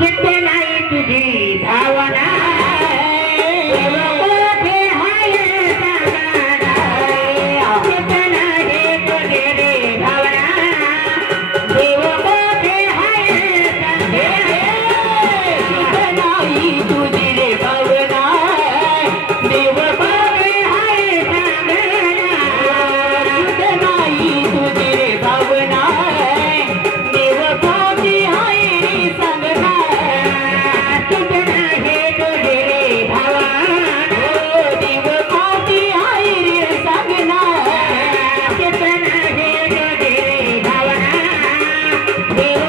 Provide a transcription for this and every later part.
किती नाही तुझी भावना.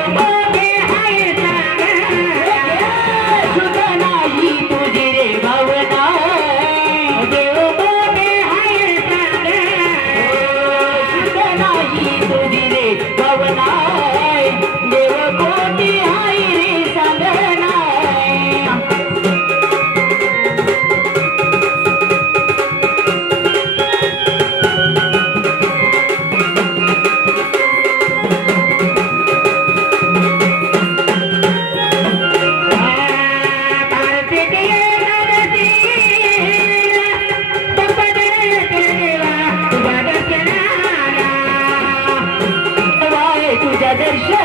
Happy birthday. Dragon Show!